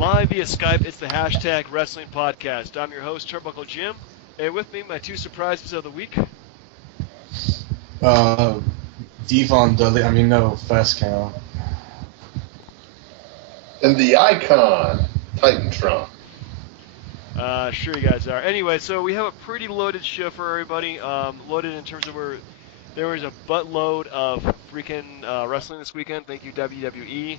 Live via Skype, it's the hashtag Wrestling Podcast. I'm your host, Turnbuckle Jim, and with me, my two surprises of the week. Devon Dudley, no, Fast Count. And the icon, Titantron. Sure you guys are. Anyway, so we have a pretty loaded show for everybody. Loaded in terms of there was a buttload of freaking wrestling this weekend. Thank you, WWE.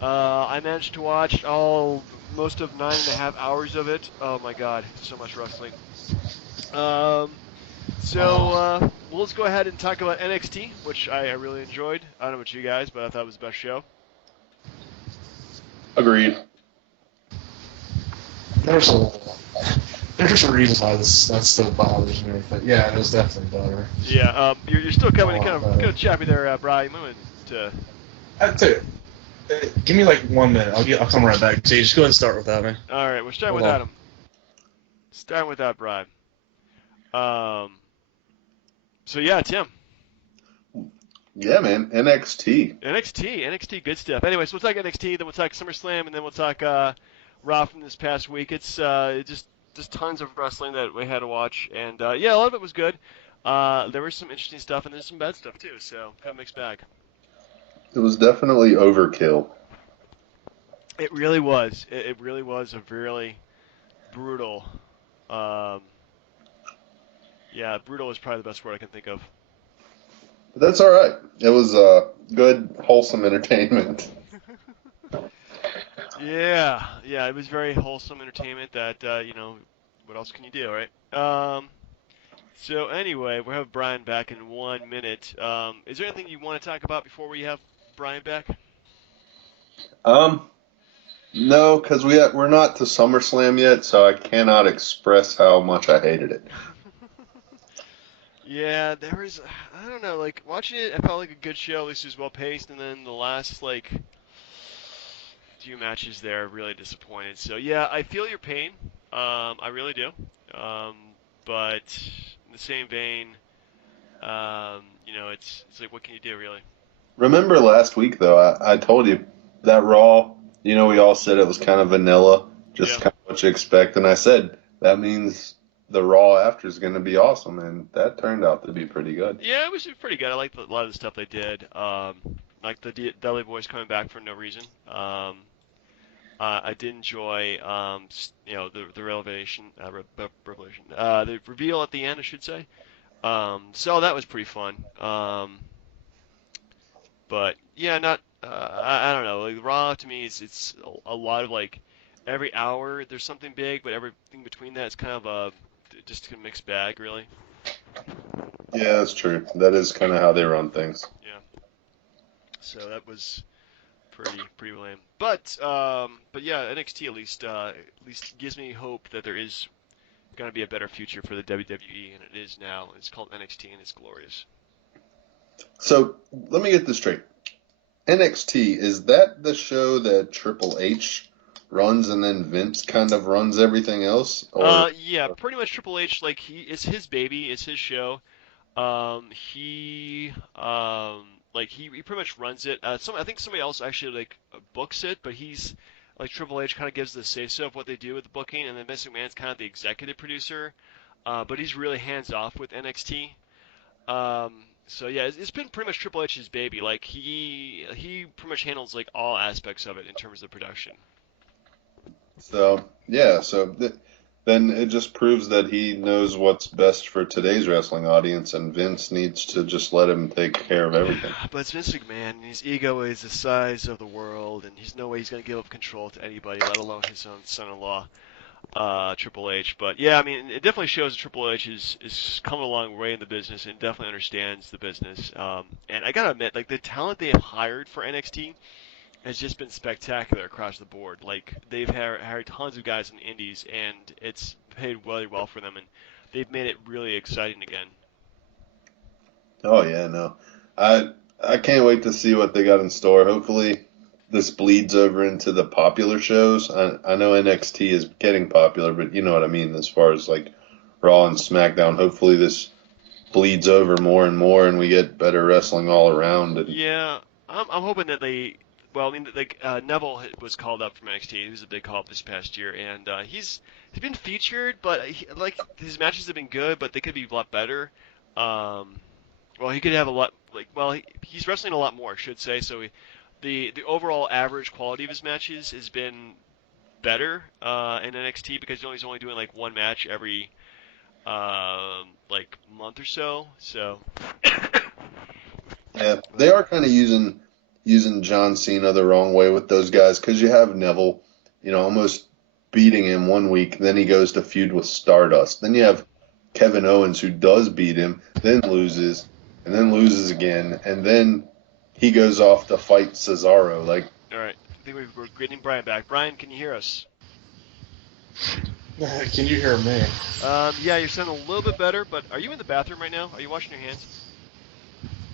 I managed to watch most of 9.5 hours of it. Oh my god, so much wrestling. Well, let's go ahead and talk about NXT, which I really enjoyed. I don't know about you guys, but I thought it was the best show. Agreed. There's a reason why that still bothers me, but yeah, it was definitely better. Yeah, you're still coming kind of choppy there, Brian. You might want to. Give me like 1 minute. I'll come right back. So you just go ahead and start without me. All right, we're starting without him. Starting without Brian. So yeah, Tim. Yeah, man, NXT, good stuff. Anyway, so we'll talk NXT, then we'll talk SummerSlam, and then we'll talk Raw from this past week. It's just tons of wrestling that we had to watch, and yeah, a lot of it was good. There was some interesting stuff, and there's some bad stuff too. So kind of mixed bag. It was definitely overkill. It really was. It really was a really brutal. Yeah, brutal is probably the best word I can think of. But that's all right. It was good, wholesome entertainment. Yeah, it was very wholesome entertainment that, what else can you do, right? So anyway, we'll have Brian back in 1 minute. Is there anything you want to talk about before we have Brian back? No, because we're not to SummerSlam yet, so I cannot express how much I hated it. Yeah, there was, I don't know, like, watching it, I felt like a good show, at least it was well-paced, and then the last, few matches there really disappointed. So, yeah, I feel your pain, I really do, but in the same vein, it's like, what can you do, really? Remember last week, though, I told you that Raw, we all said it was kind of vanilla, just kind of what you expect, and I said, that means the Raw after is going to be awesome, and that turned out to be pretty good. Yeah, it was pretty good. I liked a lot of the stuff they did. Like the Dudley Boys coming back for no reason. I did enjoy, the revelation, the reveal at the end, I should say. So that was pretty fun. But yeah, not. I don't know. Like Raw to me, it's a lot of every hour there's something big, but everything between that is kind of just a mixed bag, really. Yeah, that's true. That is kind of how they run things. Yeah. So that was pretty lame. But yeah, NXT at least gives me hope that there is going to be a better future for the WWE, and it is now. It's called NXT, and it's glorious. So let me get this straight. NXT, is that the show that Triple H runs and then Vince kind of runs everything else? Or? Yeah, pretty much Triple H, it's his baby, it's his show. He pretty much runs it. I think somebody else actually books it, but he's Triple H kind of gives the say-so of what they do with the booking, and then Vince McMahon's kind of the executive producer, but he's really hands-off with NXT. So yeah, it's been pretty much Triple H's baby. He pretty much handles all aspects of it in terms of production. So yeah, then it just proves that he knows what's best for today's wrestling audience, and Vince needs to just let him take care of everything. But it's Vince McMahon, and his ego is the size of the world, and he's no way he's going to give up control to anybody, let alone his own son-in-law, Triple H. But yeah, I mean, it definitely shows that Triple H is come a long way in the business and definitely understands the business. And I gotta admit, the talent they have hired for NXT has just been spectacular across the board. They've hired tons of guys in the indies, and it's paid really well for them, and they've made it really exciting again. Oh yeah, no, I can't wait to see what they got in store. Hopefully, this bleeds over into the popular shows. I know NXT is getting popular, but you know what I mean as far as Raw and SmackDown. Hopefully, this bleeds over more and more, and we get better wrestling all around. Yeah, I'm hoping that they well, I mean, like Neville was called up from NXT. He was a big call up this past year, and he's been featured, but like his matches have been good, but they could be a lot better. Um, well, he could have a lot he's wrestling a lot more, I should say. So the overall average quality of his matches has been better in NXT because he's only doing like one match every like month or so. So Yeah, they are kind of using John Cena the wrong way with those guys because you have Neville, almost beating him one week, then he goes to feud with Stardust. Then you have Kevin Owens who does beat him, then loses, and then loses again, and then he goes off to fight Cesaro. Like, all right, I think we're getting Brian back. Brian, can you hear us? Can you hear me? Yeah, you're sounding a little bit better, but are you in the bathroom right now? Are you washing your hands?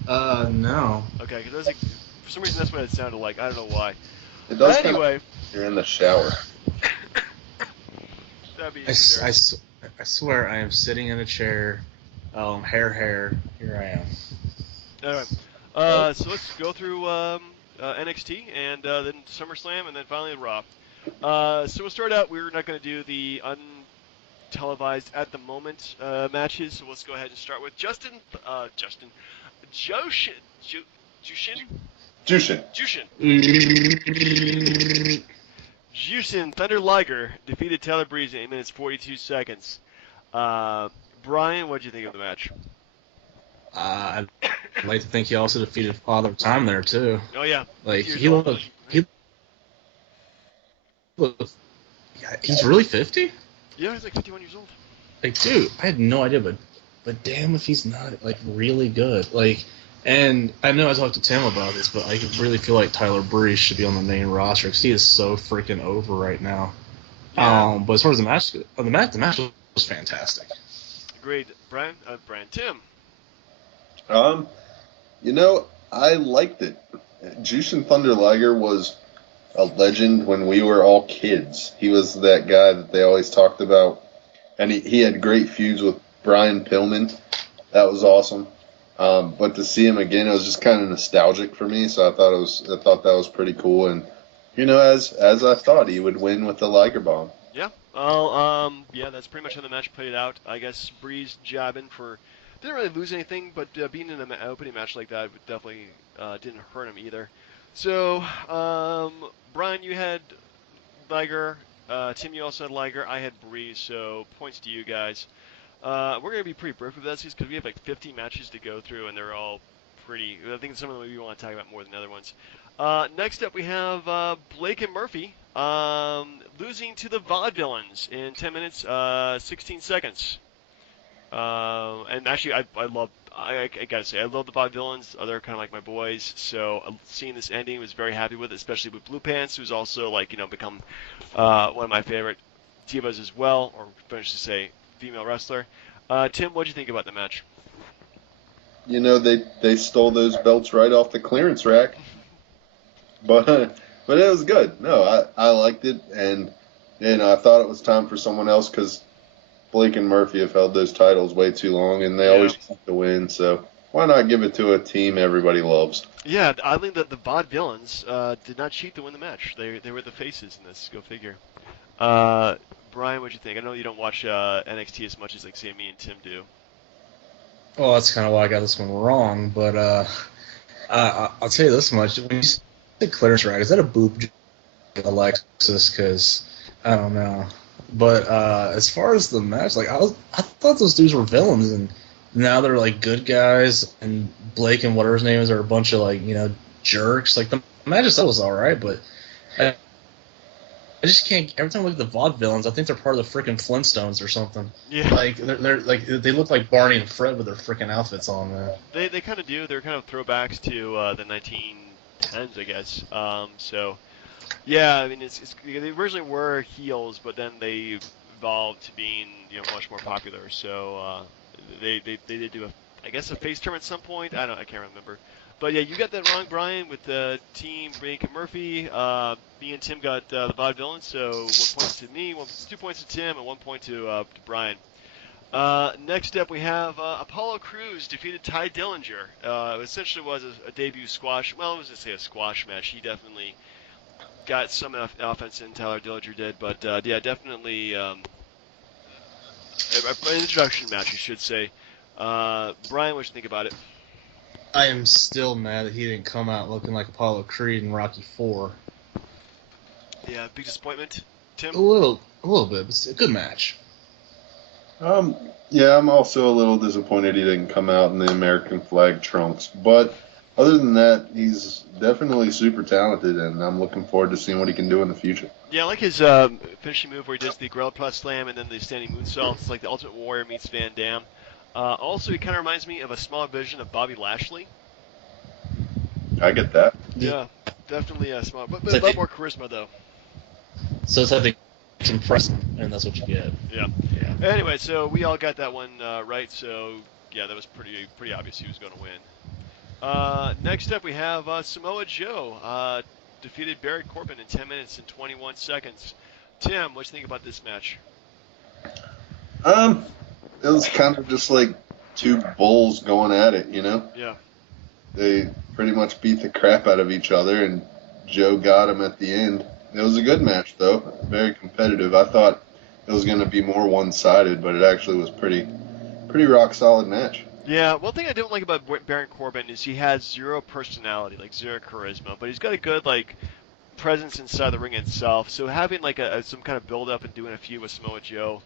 No. Okay, because for some reason that's what it sounded like. I don't know why. it does kind Anyway, of you're in the shower. that'd be I embarrassing. swear I am sitting in a chair. Hair. Here I am. Anyway, so let's go through NXT and then SummerSlam and then finally Raw. So we'll start out. We're not going to do the untelevised at the moment matches. So let's go ahead and start with Justin. Jushin. Jushin. Jushin Thunder Liger defeated Tyler Breeze in 8 minutes 42 seconds. Brian, what did you think of the match? I'd like to think he also defeated Father Time there too. Oh yeah, Like years he old. looked, he's really 50. Yeah, he's like 51 years old. Like, dude, I had no idea, but damn if he's not like really good. Like, and I know I talked to Tim about this, but I really feel like Tyler Breeze should be on the main roster because he is so freaking over right now. Yeah. But as far as the match was fantastic. Agreed. Brian, Tim. Um, I liked it. Jushin Thunder Liger was a legend when we were all kids. He was that guy that they always talked about, and he had great feuds with Brian Pillman. That was awesome. But to see him again, it was just kind of nostalgic for me. So I thought that was pretty cool. And as I thought, he would win with the Liger Bomb. Yeah. Well, yeah, that's pretty much how the match played out. I guess Breeze jabbing didn't really lose anything, but being in an opening match like that definitely didn't hurt him either. So, Brian, you had Liger. Tim, you also had Liger. I had Breeze. So points to you guys. We're gonna be pretty brief with this because we have like 50 matches to go through, and they're all pretty. I think some of them we want to talk about more than other ones. Next up, we have Blake and Murphy losing to the Vaudevillains in 10 minutes 16 seconds. And actually, I gotta say, I love the Vaudevillains. They're kind of like my boys. So seeing this ending was very happy with it, especially with Blue Pants, who's also become one of my favorite divas as well, or better to say, female wrestler. Tim, what'd you think about the match? They stole those belts right off the clearance rack, but but it was good. No, I liked it, and I thought it was time for someone else because Blake and Murphy have held those titles way too long, and they always seem to win. So why not give it to a team everybody loves? Yeah, oddly, the Vaudevillains did not cheat to win the match. They were the faces in this. Go figure. Brian, what'd you think? I know you don't watch NXT as much as say me and Tim do. Well, that's kind of why I got this one wrong, but I'll tell you this much: when you say clearance rack, is that a boob, Alexis? Because I don't know. But as far as the match, I thought those dudes were villains, and now they're like good guys, and Blake and whatever his name is are a bunch of jerks. Like the match itself was all right, but I just can't. Every time I look at the Vaudevillains, I think they're part of the freaking Flintstones or something. Yeah. Like they're like they look like Barney and Fred with their freaking outfits on, man. They kind of do. They're kind of throwbacks to the 1910s, I guess. So, yeah, I mean, they originally were heels, but then they evolved to being much more popular. So they did do I guess a face turn at some point. I can't remember. But yeah, you got that wrong, Brian, with the team Blake and Murphy. Me and Tim got the Vaudevillains, so 1 point to me, 2 points to Tim, and 1 point to Brian. Next up, we have Apollo Crews defeated Ty Dillinger. It essentially was a debut squash. Well, I was going to say a squash match. He definitely got some offense in, Tyler Dillinger did. But yeah, definitely an introduction match, you should say. Brian, what do you think about it? I am still mad that he didn't come out looking like Apollo Creed in Rocky 4. Yeah, big disappointment. Tim? A little bit, but it's a good match. Um, yeah, I'm also a little disappointed he didn't come out in the American flag trunks. But other than that, he's definitely super talented, and I'm looking forward to seeing what he can do in the future. Yeah, I like his finishing move where he does the Gorilla Press Slam and then the standing moonsault. It's like the Ultimate Warrior meets Van Damme. Also, he kind of reminds me of a small version of Bobby Lashley. I get that. Yeah, definitely small, but So a lot more charisma though. So it's I think it's impressive, and that's what you get. Yeah. Yeah. Anyway, so we all got that one right. So yeah, that was pretty obvious he was going to win. Next up, we have Samoa Joe defeated Barry Corbin in 10 minutes and 21 seconds. Tim, what do you think about this match? It was kind of just like two bulls going at it, you know? Yeah. They pretty much beat the crap out of each other, and Joe got him at the end. It was a good match, though. Very competitive. I thought it was going to be more one-sided, but it actually was pretty rock-solid match. Yeah, one thing I don't like about Baron Corbin is he has zero personality, like zero charisma, but he's got a good like presence inside the ring itself. So having like some kind of build up and doing a feud with Samoa Joe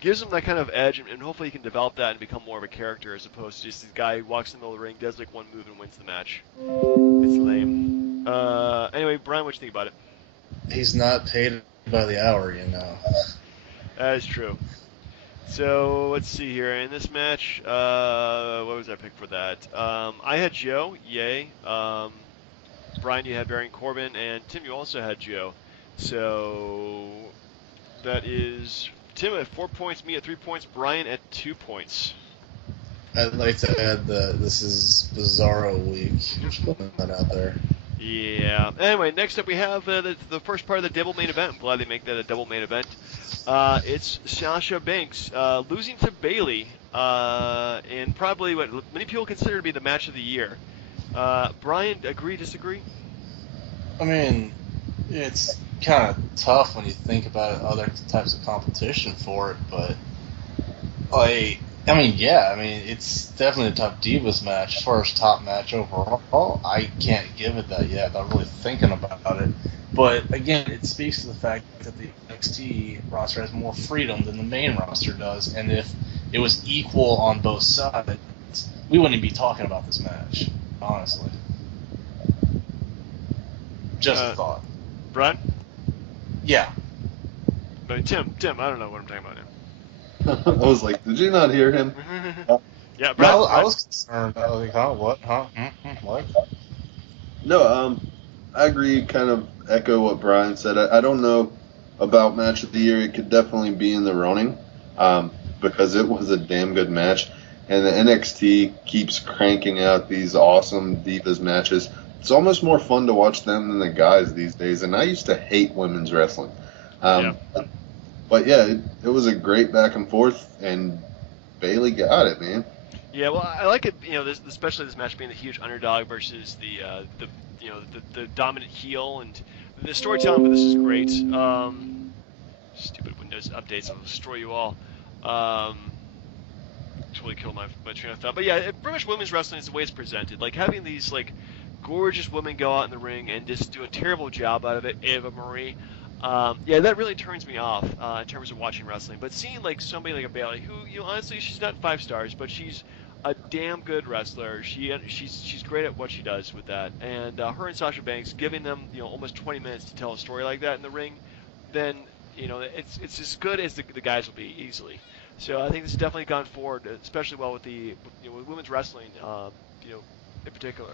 gives him that kind of edge, and hopefully he can develop that and become more of a character as opposed to just this guy who walks in the middle of the ring, does like one move and wins the match. It's lame. Anyway, Brian, what do you think about it? He's not paid by the hour, you know. That is true. So let's see here. In this match, what was our pick for that? I had Joe, yay. Brian, you had Baron Corbin, and Tim, you also had Joe. So that is Tim at 4 points, me at 3 points, Brian at 2 points. I'd like to add this is Bizarro Week. Just putting that out there. Yeah. Anyway, next up we have the first part of the double main event. I'm glad they make that a double main event. It's Sasha Banks losing to Bayley in probably what many people consider to be the match of the year. Brian, agree, disagree? I mean, it's kind of tough when you think about other types of competition for it, but it's definitely a top Divas match. As far as top match overall, I can't give it that yet. I'm really thinking about it. But again, it speaks to the fact that the NXT roster has more freedom than the main roster does, and if it was equal on both sides, we wouldn't be talking about this match, honestly. Just a thought. Brian? Yeah. But Tim, I don't know what I'm talking about now. I was like, did you not hear him? Yeah, Brian. I was concerned. I was like, huh, what? Huh? What? No, I agree, kind of echo what Brian said. I don't know about match of the year. It could definitely be in the running because it was a damn good match. And the NXT keeps cranking out these awesome Divas matches. It's almost more fun to watch them than the guys these days. And I used to hate women's wrestling. But yeah, it was a great back and forth, and Bayley got it, man. Yeah, well, I like it. You know, especially this match being the huge underdog versus the dominant heel, and the storytelling for this is great. Stupid Windows updates will destroy you all. Totally killed my train of thought. But yeah, pretty much women's wrestling is the way it's presented. Like having these like gorgeous women go out in the ring and just do a terrible job out of it. Eva Marie. Yeah, that really turns me off in terms of watching wrestling. But seeing like somebody like a Bayley, who honestly she's not 5 stars, but she's a damn good wrestler. She's great at what she does with that. And her and Sasha Banks giving them almost 20 minutes to tell a story like that in the ring, then it's as good as the guys will be easily. So I think this has definitely gone forward, especially well with with women's wrestling, in particular.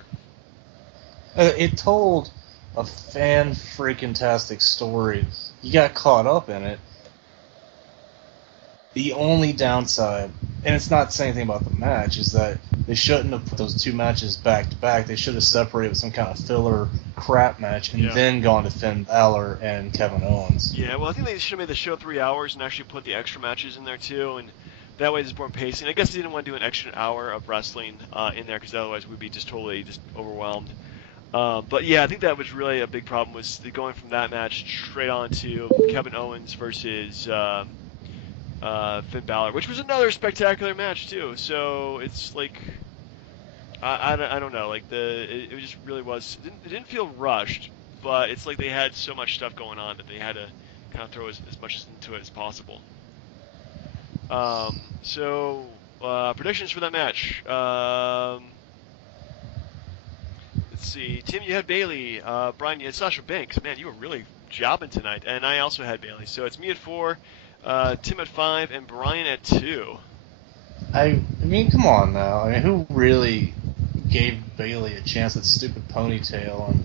It told a fan-freaking-tastic story. You got caught up in it. The only downside, and it's not saying anything about the match, is that they shouldn't have put those 2 matches back-to-back. They should have separated with some kind of filler crap match and then gone to Finn Balor and Kevin Owens. Yeah, well, I think they should have made the show 3 hours and actually put the extra matches in there, too. And That way there's more pacing. I guess they didn't want to do an extra hour of wrestling in there because otherwise we'd be just totally just overwhelmed. But yeah, I think that was really a big problem was going from that match straight on to Kevin Owens versus Finn Balor, which was another spectacular match too. So it's like I don't know, like it just really was. It didn't feel rushed, but it's like they had so much stuff going on that they had to kind of throw as much into it as possible. Predictions for that match. Let's see. Tim, you had Bailey. Brian, you had Sasha Banks. Man, you were really jobbing tonight. And I also had Bailey. So it's me at 4, Tim at 5, and Brian at 2. I mean, come on now. I mean, who really gave Bailey a chance? That stupid ponytail and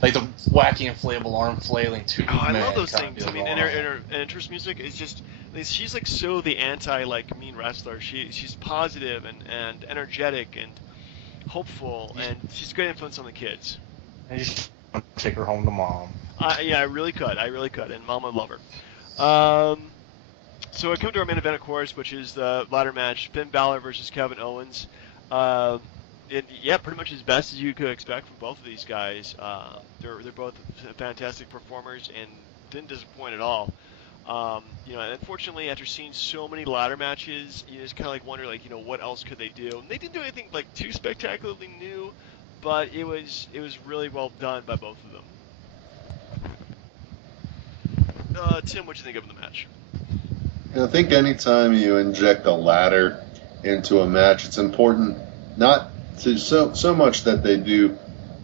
like the wacky inflatable arm flailing tube. Oh, I man, love those kinda things. I deal mean, going and on. her entrance music is just. I mean, she's like so the anti like mean wrestler. She's positive and energetic and hopeful, and she's a great influence on the kids. And you just want to take her home to mom. Yeah, I really could. I really could, and Mom would love her. So I come to our main event, of course, which is the ladder match: Finn Balor versus Kevin Owens. Yeah, pretty much as best as you could expect from both of these guys. They're both fantastic performers and didn't disappoint at all. Unfortunately, after seeing so many ladder matches, you just kind of like wonder, like, what else could they do? And they didn't do anything like too spectacularly new, but it was really well done by both of them. Tim, what'd you think of the match? I think anytime you inject a ladder into a match, it's important not to so much that they do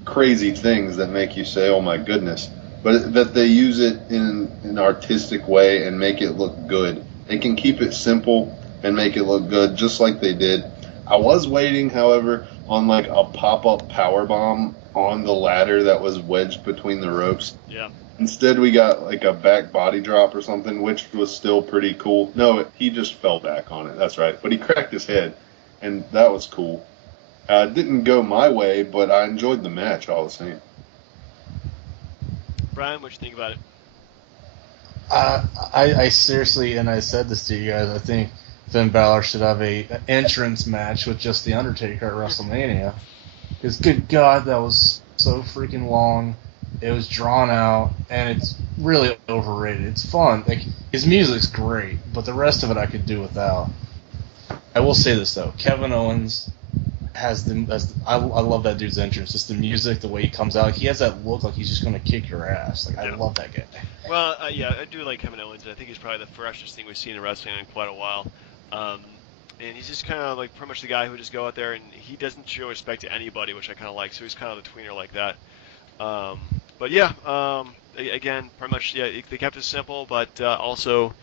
crazy things that make you say, "Oh my goodness," but that they use it in an artistic way and make it look good. They can keep it simple and make it look good, just like they did. I was waiting, however, on like a pop-up power bomb on the ladder that was wedged between the ropes. Yeah. Instead, we got like a back body drop or something, which was still pretty cool. No, he just fell back on it. That's right. But he cracked his head, and that was cool. It didn't go my way, but I enjoyed the match all the same. Brian, what'd you think about it? I seriously, and I said this to you guys, I think Finn Balor should have an entrance match with just The Undertaker at WrestleMania. Because, good God, that was so freaking long. It was drawn out, and it's really overrated. It's fun. Like, his music's great, but the rest of it I could do without. I will say this, though. Kevin Owens I love that dude's entrance. Just the music, the way he comes out. He has that look like he's just going to kick your ass. Like, I love that guy. Well, yeah, I do like Kevin Owens. I think he's probably the freshest thing we've seen in wrestling in quite a while. And he's just kind of like pretty much the guy who would just go out there and he doesn't show respect to anybody, which I kind of like. So he's kind of the tweener like that. But yeah, again, pretty much, yeah, they kept it simple, but also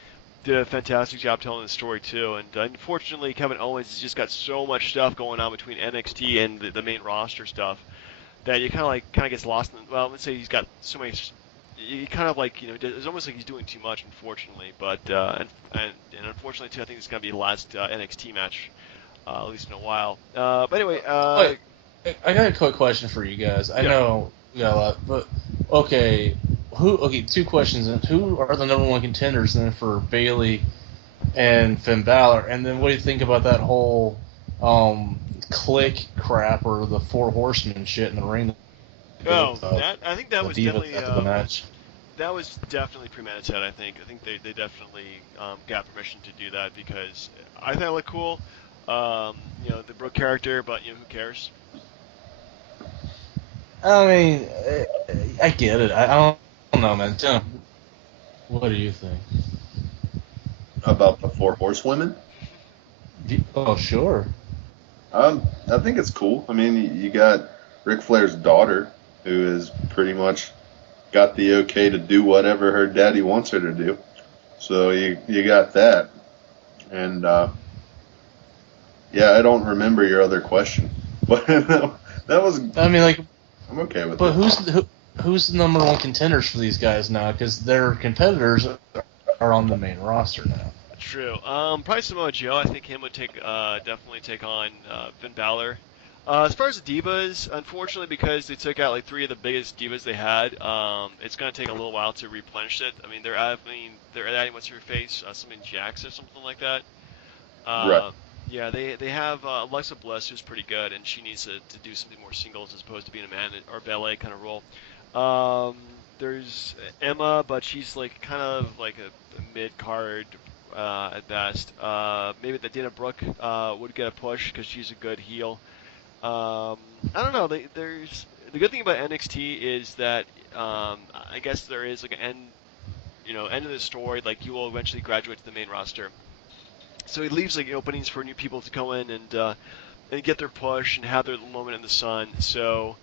did a fantastic job telling the story too. And unfortunately, Kevin Owens has just got so much stuff going on between NXT and the main roster stuff that you kind of gets lost in. Well, let's say he's got so many. You kind of like it's almost like he's doing too much, unfortunately. But and unfortunately too, I think it's gonna be the last NXT match, at least in a while. But anyway, Wait, I got a quick question for you guys. I know we got a lot, but okay. Two questions. Who are the number one contenders then for Bailey and Finn Balor? And then what do you think about that whole click crap or the Four Horsemen shit in the ring? I think that was definitely after the match. that was definitely premeditated. I think they definitely got permission to do that because I thought it looked cool. The Brooke character, but who cares? I mean, I get it. I don't know, man. Tim, what do you think? About the Four Horsewomen? Oh, sure. I think it's cool. I mean, you got Ric Flair's daughter, who has pretty much got the okay to do whatever her daddy wants her to do. So you got that. And, I don't remember your other question. But that was... I mean, like... I'm okay with but it. Who's the number one contenders for these guys now? Because their competitors are on the main roster now. True. Probably Samoa Joe. I think him would definitely take on Finn Balor. As far as the divas, unfortunately, because they took out like 3 of the biggest divas they had, it's going to take a little while to replenish it. I mean, they're adding what's her face, something Jax or something like that. Right. Uh, yeah, they have Alexa Bliss, who's pretty good, and she needs to do something more singles as opposed to being a man or ballet kind of role. There's Emma, but she's like kind of like a mid card at best. Maybe that Dana Brooke would get a push because she's a good heel. I don't know. There's the good thing about NXT is that I guess there is like an end, end of the story. Like you will eventually graduate to the main roster, so it leaves like openings for new people to go in and get their push and have their moment in the sun. So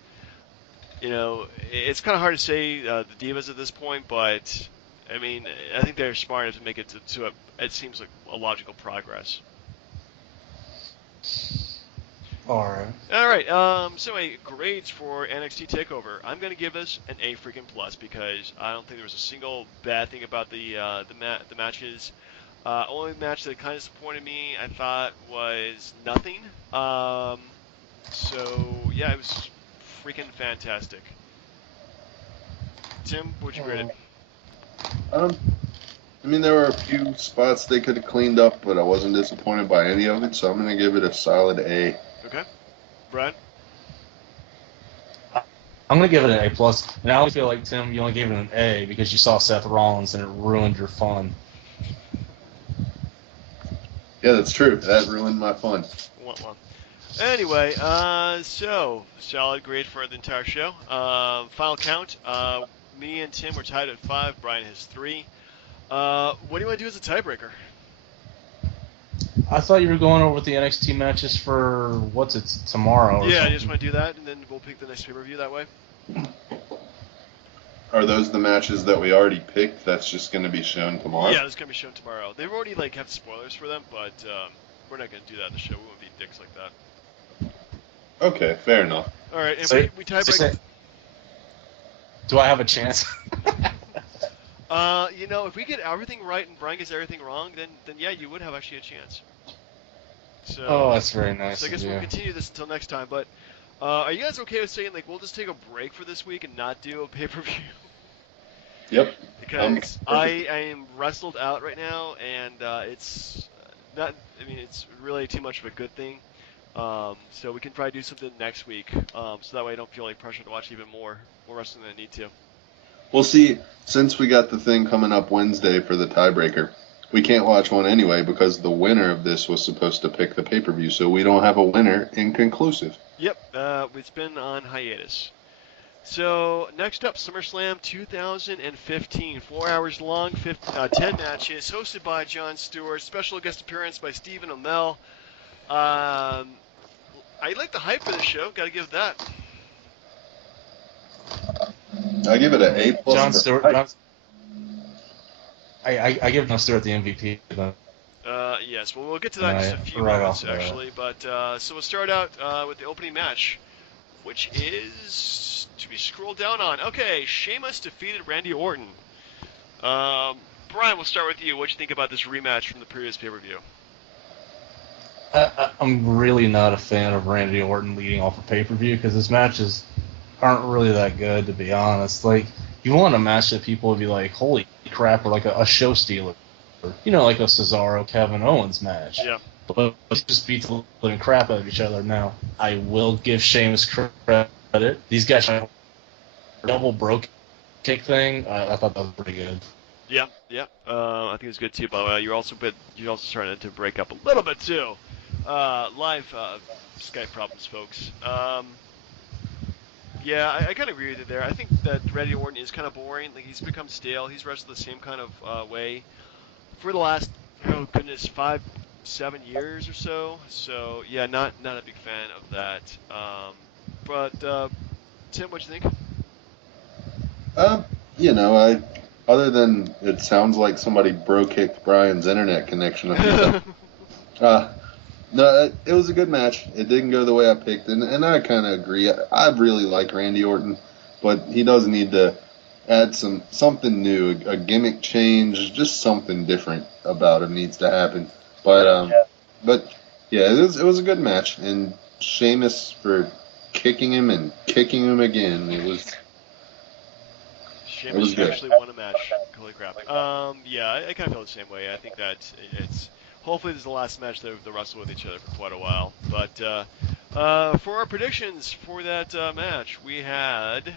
it's kind of hard to say the Divas at this point, but I mean, I think they're smart enough to make it to it seems like a logical progress. All right. All right. So grades for NXT Takeover. I'm gonna give this an A freaking plus because I don't think there was a single bad thing about the matches. Only match that kind of disappointed me, I thought, was nothing. So yeah, it was freaking fantastic. Tim, would you grade it? Um, I mean, there were a few spots they could have cleaned up, but I wasn't disappointed by any of it, so I'm going to give it a solid A. Okay, Brad. I'm gonna give it an A plus, and I only feel like Tim, you only gave it an A because you saw Seth Rollins and it ruined your fun. Yeah, that's true. That ruined my fun. Well. Anyway, so solid grade for the entire show. Final count. Me and Tim were tied at 5. Brian has 3. What do you want to do as a tiebreaker? I thought you were going over the NXT matches for tomorrow? Or Yeah, I something. just want to do that, and then we'll pick the next pay-per-view that way. Are those the matches that we already picked? That's just going to be shown tomorrow? Yeah, it's gonna be shown tomorrow. They've already have spoilers for them, but we're not gonna do that in the show. We won't be dicks like that. Okay, fair enough. All right, and So, we tiebreak. Do I have a chance? If we get everything right and Brian gets everything wrong, then yeah, you would have actually a chance. So, Oh, that's very nice. So I guess of you. we'll continue this until next time. But are you guys okay with saying we'll just take a break for this week and not do a pay-per-view? Yep. Because I am wrestled out right now, and it's not. I mean, it's really too much of a good thing. So we can probably do something next week, so that way I don't feel like pressure to watch even more wrestling than I need to. We'll see. Since we got the thing coming up Wednesday for the tiebreaker, we can't watch one anyway because the winner of this was supposed to pick the pay-per-view, so we don't have a winner inconclusive. Yep, it's been on hiatus. So next up, SummerSlam 2015, 4 hours long, 10 matches, hosted by Jon Stewart, special guest appearance by Stephen Amell. I like the hype for the show. Got to give that. I give it an A plus. Jon Stewart. I give Jon Stewart the MVP. Yes, well, we'll get to that in just a few moments, actually. But so we'll start out with the opening match, which is to be scrolled down on. Okay, Sheamus defeated Randy Orton. Brian, we'll start with you. What'd you think about this rematch from the previous pay-per-view? I'm really not a fan of Randy Orton leading off a pay-per-view because his matches aren't really that good, to be honest. Like, you want a match that people would be like, holy crap, or like a show stealer. Like a Cesaro Kevin Owens match. Yeah. But let's just beat the living crap out of each other. Now, I will give Sheamus credit. These guys have a double broke kick thing. I thought that was pretty good. Yeah. I think it's good too. By the way, you're also starting to break up a little bit too. Live Skype problems, folks. Yeah, I kind of agree with you there. I think that Randy Orton is kind of boring. Like, he's become stale. He's wrestled the same kind of way for the last, 5-7 years or so. So yeah, not a big fan of that. But Tim, what you think? Other than it sounds like somebody bro-kicked Brian's internet connection. No, it was a good match. It didn't go the way I picked, and I kind of agree. I really like Randy Orton, but he does need to add something new, a gimmick change, just something different about him needs to happen. But yeah, it was a good match, and Sheamus for kicking him and kicking him again. Sheamus actually won a match. Holy crap. Yeah, I kind of feel the same way. I think that it's hopefully this is the last match they'll wrestle with each other for quite a while. But for our predictions for that match, we had.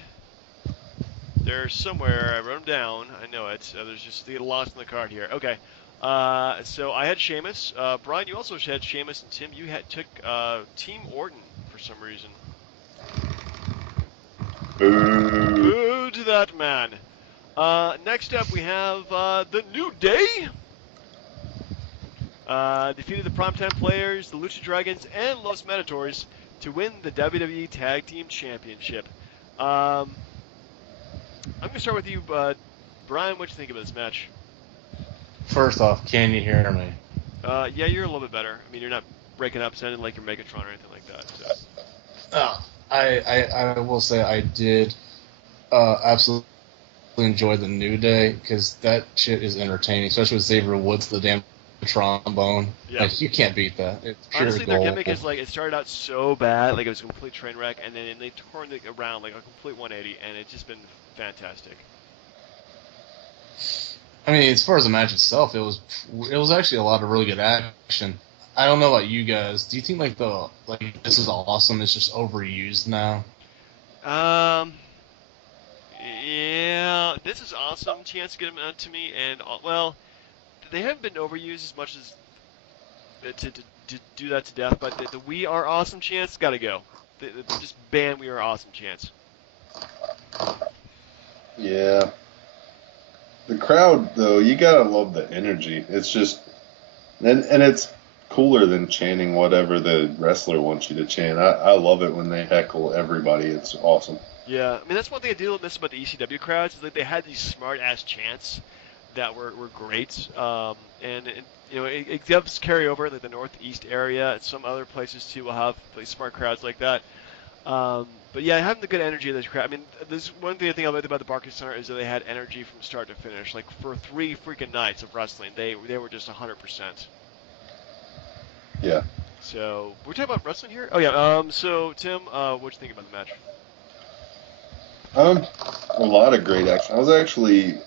They're somewhere. I wrote them down. I know it. There's just they get lost in the card here. Okay. So I had Sheamus. Brian, you also had Sheamus, and Tim, you took Team Orton for some reason. Boo. Boo to that man. Next up, we have the New Day. Defeated the Primetime Players, the Lucha Dragons, and Los Matadors to win the WWE Tag Team Championship. I'm going to start with you, Brian. What do you think of this match? First off, can you hear me? Yeah, you're a little bit better. I mean, you're not breaking up, sounding like you're Megatron or anything like that. So. I will say I did absolutely enjoy the New Day because that shit is entertaining, especially with Xavier Woods, the damn trombone. Yeah. Like, you can't beat that. It's pure Honestly, gold. their gimmick is like it started out so bad, like it was a complete train wreck, and then they turned it around like a complete 180, and it's just been fantastic. I mean, as far as the match itself, it was actually a lot of really good action. I don't know about you guys. Do you think like this is awesome? It's just overused now. Yeah, this is awesome. Chance to get them to me, and well, they haven't been overused as much as to do that to death. But the "We Are Awesome" chance got to go. Just ban "We Are Awesome" chance. Yeah. The crowd, though, you gotta love the energy. It's just, and it's cooler than chanting whatever the wrestler wants you to chant. I love it when they heckle everybody. It's awesome. Yeah, I mean that's one thing I do miss about the ECW crowds is like they had these smart ass chants that were great, and you know it does carry over like the northeast area and some other places too will have like smart crowds like that. But yeah, having the good energy of this crowd. I mean, there's one thing I think I liked about the Barclays Center is that they had energy from start to finish. Like for 3 freaking nights of wrestling, they were just 100%. Yeah. So we're talking about wrestling here. Oh yeah. So Tim, what you think about the match? A lot of great action. I was actually,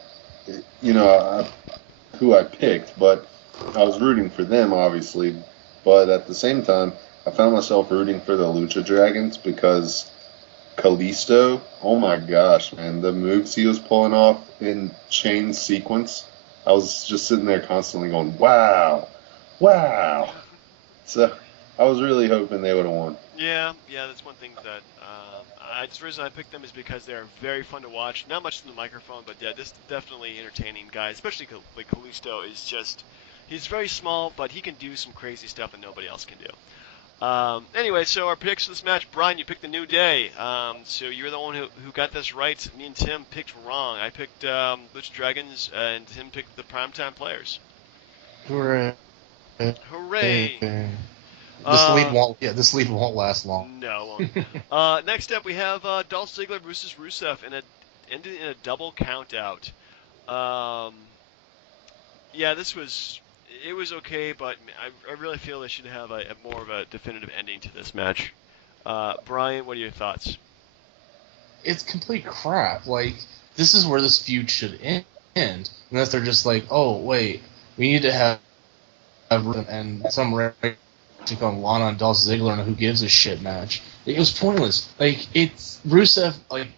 who I picked, but I was rooting for them, obviously. But at the same time, I found myself rooting for the Lucha Dragons because Kalisto, oh my gosh, man, the moves he was pulling off in chain sequence, I was just sitting there constantly going, wow, wow. So I was really hoping they would have won. Yeah, that's one thing that the reason I picked them is because they're very fun to watch. Not much in the microphone, but yeah, this definitely entertaining guy. Especially like Kalisto is he's very small, but he can do some crazy stuff that nobody else can do. Anyway, so our picks for this match, Brian, you picked the New Day. So you're the one who got this right. Me and Tim picked wrong. I picked Lucha Dragons, and Tim picked the Primetime Players. Hooray! Hooray! This lead won't last long. No, it won't. Next up, we have Dolph Ziggler versus Rusev, and it ended in a double count out. Yeah, it was okay, but I really feel they should have a more of a definitive ending to this match. Brian, what are your thoughts? It's complete crap. Like, this is where this feud should end. Unless they're just like, oh, wait, we need to have and some take on Lana and Dolph Ziggler in a who gives a shit match. It was pointless. Like, Rusev, like,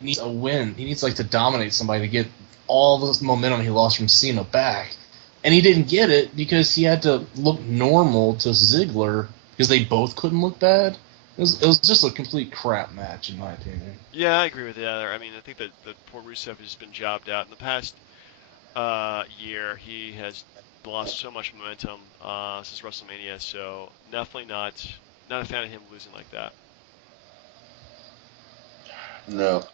needs a win. He needs, like, to dominate somebody to get all this momentum he lost from Cena back. And he didn't get it because he had to look normal to Ziggler because they both couldn't look bad. It was just a complete crap match, in my opinion. Yeah, I agree with you there. I mean, I think that poor Rusev has been jobbed out. In the past year, he has lost so much momentum since WrestleMania, so definitely not a fan of him losing like that. No.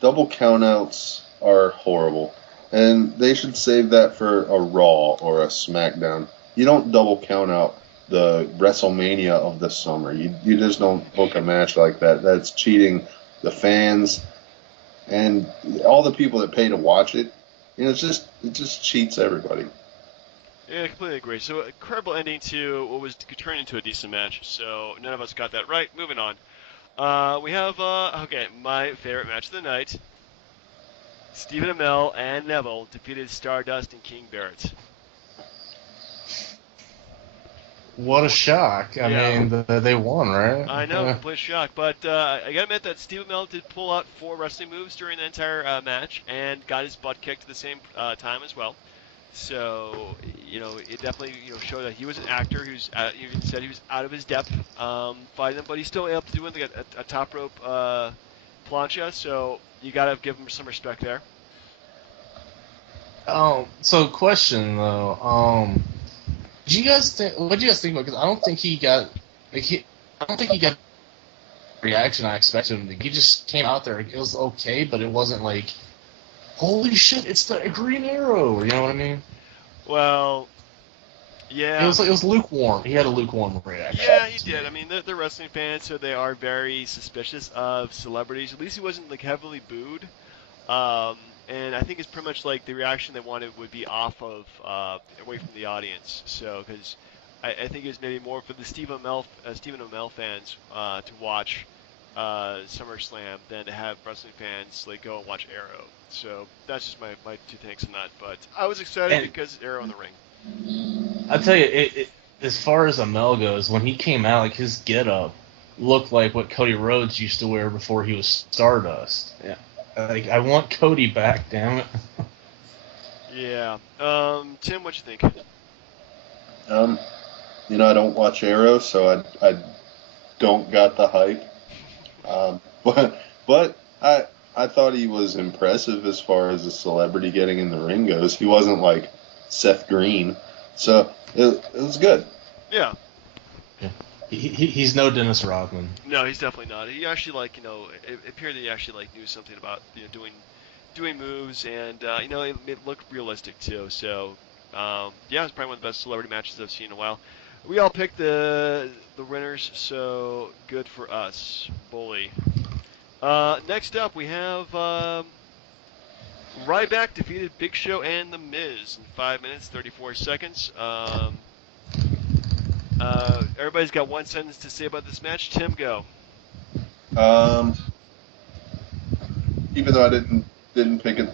Double countouts are horrible. And they should save that for a Raw or a SmackDown. You don't double count out the WrestleMania of the summer. You just don't book a match like that. That's cheating the fans and all the people that pay to watch it. It just cheats everybody. Yeah, I completely agree. So, a incredible ending to what was turned into a decent match. So, none of us got that right. Moving on. We have, my favorite match of the night. Stephen Amell and Neville defeated Stardust and King Barrett. What a shock! I Yeah. mean, they won, right? I know, complete shock. But I gotta admit that Stephen Amell did pull out 4 wrestling moves during the entire match and got his butt kicked at the same time as well. So it definitely showed that he was an actor who's you said he was out of his depth fighting them, but he's still able to do like a top rope plancha. So you gotta give him some respect there. So question though, did you guys think? What do you guys think about? Because I don't think he got I don't think he got the reaction I expected him to. He just came out there. It was okay, but it wasn't like, holy shit, it's the Green Arrow. You know what I mean? Well, It yeah. was like, it was lukewarm. He had a lukewarm reaction. Yeah, he did. I mean, they're wrestling fans, so they are very suspicious of celebrities. At least he wasn't like heavily booed. Um, and I think it's pretty much like the reaction they wanted would be off of away from the audience. So, because I think it was maybe more for the Stephen Amell fans to watch SummerSlam than to have wrestling fans like go and watch Arrow. So that's just my 2 takes on that. But I was excited And because Arrow in the ring. I tell you, as far as Amel goes, when he came out, like his getup looked like what Cody Rhodes used to wear before he was Stardust. Yeah, like I want Cody back, damn it. Yeah. Tim, what you think? Um, I don't watch Arrow, so I don't got the hype. But I thought he was impressive as far as a celebrity getting in the ring goes. He wasn't like Seth Green, so it was good. Yeah. Yeah. He's no Dennis Rodman. No, he's definitely not. He actually it appeared that he actually knew something about doing moves, and it looked realistic too. So yeah, it's probably one of the best celebrity matches I've seen in a while. We all picked the winners, so good for us, bully. Next up, we have Ryback defeated Big Show and The Miz in 5 minutes 34 seconds. Everybody's got one sentence to say about this match. Tim, go. Um, Even though I didn't pick it,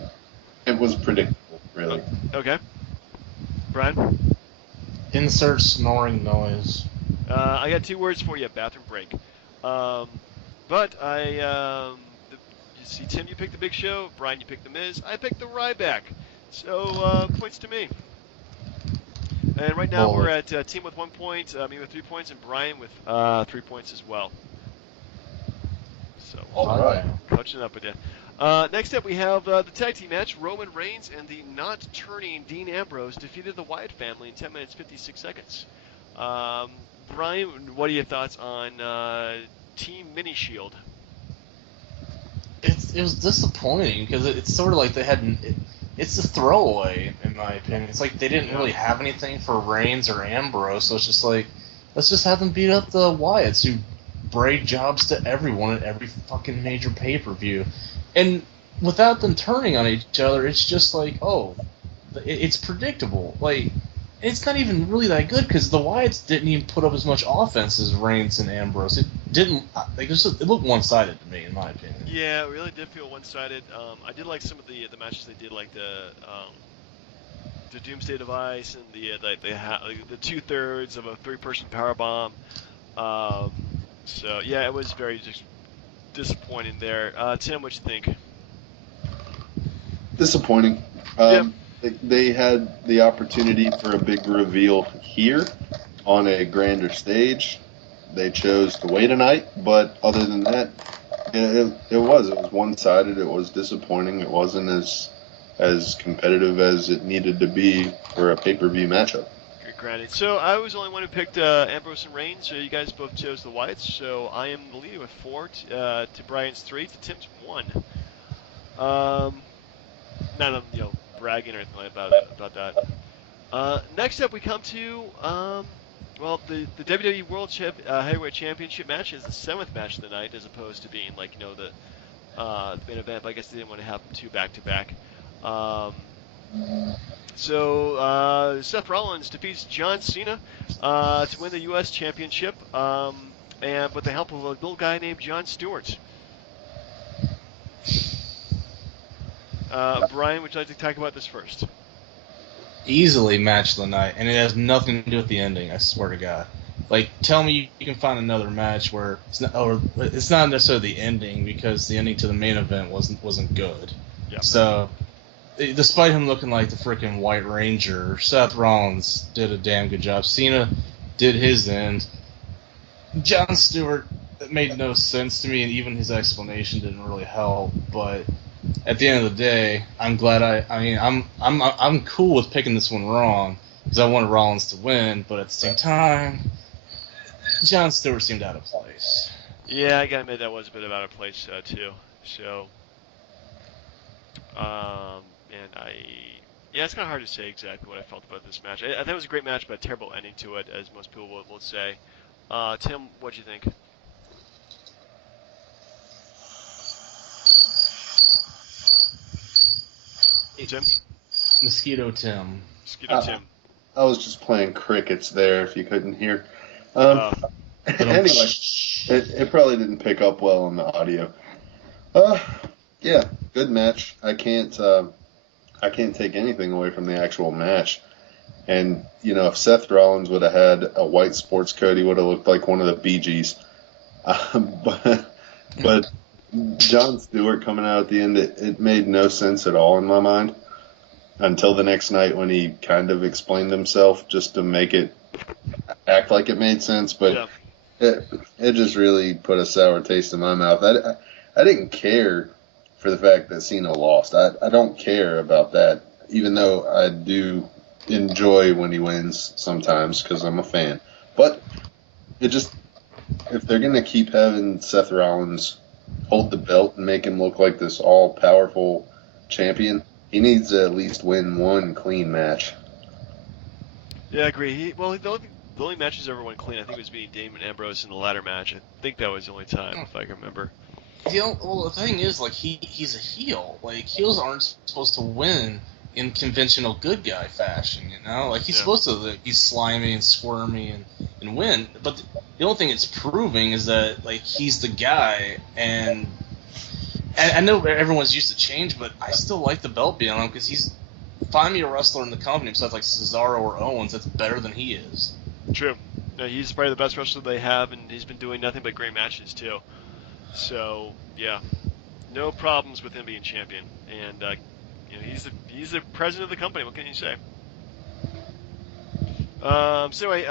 it was predictable, really. Okay. Brian? Insert snoring noise. I got 2 words for you. Bathroom break. But you see, Tim, you picked the Big Show. Brian, you picked the Miz. I picked the Ryback. So points to me. And right now we're at Team with 1 point, me with 3 points, and Brian with 3 points as well. So All right. catching up with you. Next up, we have the tag team match. Roman Reigns and the not turning Dean Ambrose defeated the Wyatt family in 10 minutes 56 seconds. Brian, what are your thoughts on Team Mini Shield? It was disappointing because it's sort of like they had. It's a throwaway, in my opinion. It's like they didn't really have anything for Reigns or Ambrose, so it's just like, let's just have them beat up the Wyatts, who braid jobs to everyone at every fucking major pay-per-view. And without them turning on each other, it's just like, oh, it's predictable. Like, it's not even really that good because the Wyatts didn't even put up as much offense as Reigns and Ambrose. It didn't. Like, it looked one-sided to me, in my opinion. Yeah, it really did feel one-sided. I did like some of the matches they did, like the Doomsday Device and the 2/3 of a 3-person powerbomb. So yeah, it was very just disappointing there. Tim, what you think? Disappointing. Yep. They had the opportunity for a big reveal here on a grander stage. They chose to wait a night, but other than that, it was one-sided. It was disappointing. It wasn't as competitive as it needed to be for a pay-per-view matchup. Granted. So I was the only one who picked Ambrose and Reigns. So you guys both chose the Wyatts. So I am the leader with 4 to Brian's 3 to Tim's 1. Not bragging or anything like about that. Next up, we come to the WWE World Heavyweight Championship match is the 7th match of the night, as opposed to being the main event. But I guess they didn't want to have them 2 back-to-back. So Seth Rollins defeats John Cena to win the U.S. Championship, and with the help of a little guy named Jon Stewart. Brian, would you like to talk about this first? easily match of the night, and it has nothing to do with the ending. I swear to God. Like, tell me you can find another match where it's not necessarily the ending, because the ending to the main event wasn't good. Yeah. So, despite him looking like the freaking White Ranger, Seth Rollins did a damn good job. Cena did his end. Jon Stewart, it made no sense to me, and even his explanation didn't really help. But at the end of the day, I'm glad I'm cool with picking this one wrong, because I wanted Rollins to win. But at the same time, Jon Stewart seemed out of place. Yeah, I gotta admit that was a bit of out of place too. So, and yeah, it's kind of hard to say exactly what I felt about this match. I thought it was a great match, but a terrible ending to it, as most people will say. Tim, what'd you think? Tim? Mosquito Tim. Mosquito Tim. I was just playing crickets there, if you couldn't hear. Um, anyway, it probably didn't pick up well in the audio. Yeah, good match. I can't take anything away from the actual match. And if Seth Rollins would have had a white sports coat, he would have looked like one of the Bee Gees. But Jon Stewart coming out at the end, it made no sense at all in my mind until the next night when he kind of explained himself just to make it act like it made sense. But it just really put a sour taste in my mouth. I didn't care for the fact that Cena lost. I don't care about that, even though I do enjoy when he wins sometimes because I'm a fan. But if they're going to keep having Seth Rollins hold the belt and make him look like this all-powerful champion, he needs to at least win one clean match. Yeah, I agree. The only match he's ever won clean, I think, was beating Damon Ambrose in the ladder match. I think that was the only time, if I can remember. The thing is, like, he's a heel. Like, heels aren't supposed to win in conventional good guy fashion, Like, he's supposed to be slimy and squirmy and win. But the only thing it's proving is that, like, he's the guy, and I know everyone's used to change, but I still like the belt being on him, because find me a wrestler in the company besides, like, Cesaro or Owens that's better than he is. True. No, he's probably the best wrestler they have, and he's been doing nothing but great matches, too. So, yeah, no problems with him being champion. And, he's the president of the company. What can you say? So anyway,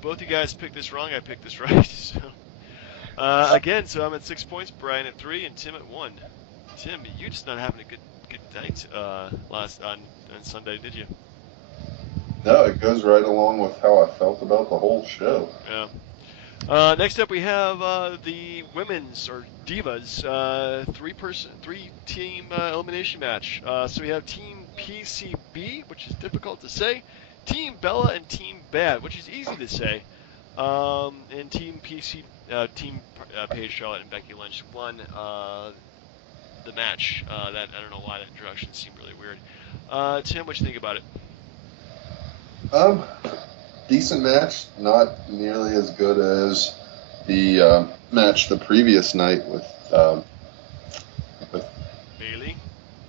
both you guys picked this wrong. I picked this right. So, again, so I'm at 6 points, Brian at 3, and Tim at 1. Tim, you're just not having a good night on Sunday, did you? No, it goes right along with how I felt about the whole show. Yeah. Next up, we have the women's or divas 3-team elimination match. So we have Team PCB, which is difficult to say, Team Bella, and Team Bad, which is easy to say. And Team Paige, Charlotte, and Becky Lynch won the match. I don't know why that introduction seemed really weird. Tim, what you think about it? Decent match, not nearly as good as the match the previous night with Bailey.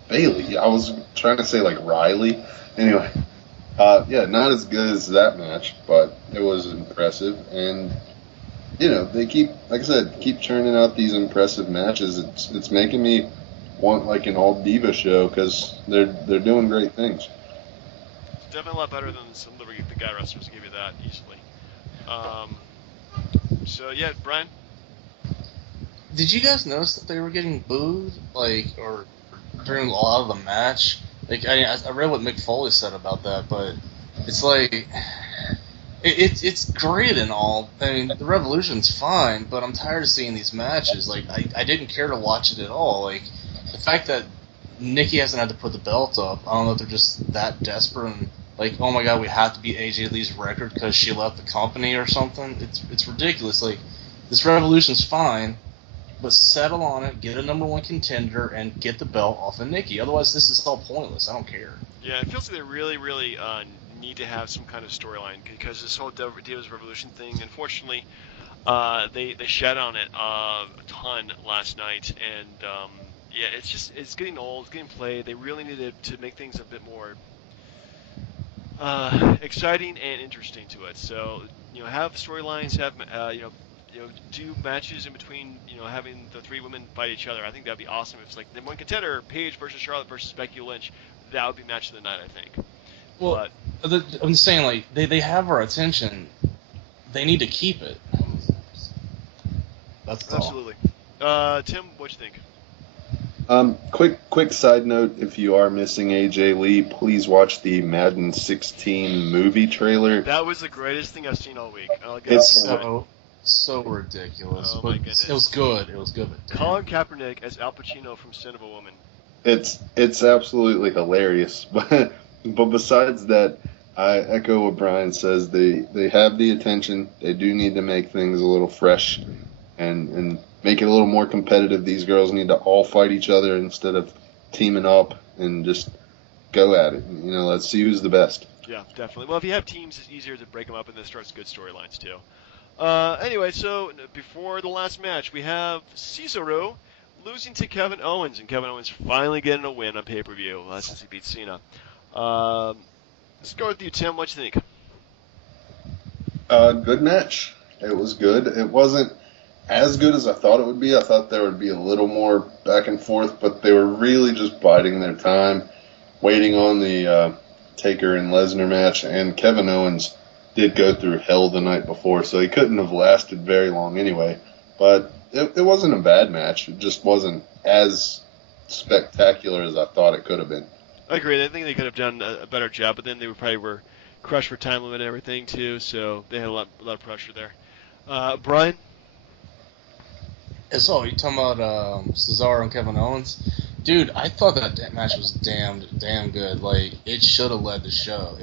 Bailey. I was trying to say like Riley. Anyway, not as good as that match, but it was impressive. And they keep churning out these impressive matches. It's making me want like an all diva show because they're doing great things. Definitely a lot better than some of the guy wrestlers. Give you that easily. So yeah, Brian. Did you guys notice that they were getting booed, or during a lot of the match? Like, I read what Mick Foley said about that, but it's like it's great and all. I mean, the Revolution's fine, but I'm tired of seeing these matches. Like, I didn't care to watch it at all. Like, the fact that Nikki hasn't had to put the belt up, I don't know if they're just that desperate and like, oh my god, we have to beat AJ Lee's record because she left the company or something. It's ridiculous. Like, this Revolution's fine, but settle on it, get a number one contender, and get the belt off of Nikki. Otherwise, this is all pointless. I don't care. Yeah, it feels like they really, really need to have some kind of storyline because this whole Divas Revolution thing, unfortunately, they shed on it a ton last night, and yeah, it's getting old, it's getting played. They really needed to make things a bit more exciting and interesting to it. So have storylines, have do matches in between. Having the three women fight each other. I think that'd be awesome. If it's like the one contender, Paige versus Charlotte versus Becky Lynch. That would be match of the night, I think. Well, But I'm just saying, like, they have our attention. They need to keep it. That's all. absolutely. Tim, what you think? Quick side note: if you are missing AJ Lee, please watch the Madden 16 movie trailer. That was the greatest thing I've seen all week. It's So ridiculous. Oh but my goodness. It was good. It was good. But damn. Colin Kaepernick as Al Pacino from Son of a Woman. it's absolutely hilarious. But besides that, I echo what Brian says. They have the attention. They do need to make things a little fresh and make it a little more competitive. These girls need to all fight each other instead of teaming up and just go at it. Let's see who's the best. Yeah, definitely. Well, if you have teams, it's easier to break them up, and this starts good storylines too. Anyway, so before the last match, we have Cesaro losing to Kevin Owens, and Kevin Owens finally getting a win on pay-per-view since he beat Cena. Let's go with you, Tim. What you think? Good match. It was good. It wasn't as good as I thought it would be. I thought there would be a little more back and forth, but they were really just biding their time, waiting on the Taker and Lesnar match. And Kevin Owens did go through hell the night before, so he couldn't have lasted very long anyway. But it wasn't a bad match. It just wasn't as spectacular as I thought it could have been. I agree. I think they could have done a better job, but then they probably were crushed for time limit and everything too, so they had a lot of pressure there. Brian? So you talking about Cesaro and Kevin Owens? Dude, I thought that match was damn good. Like, it should have led the show.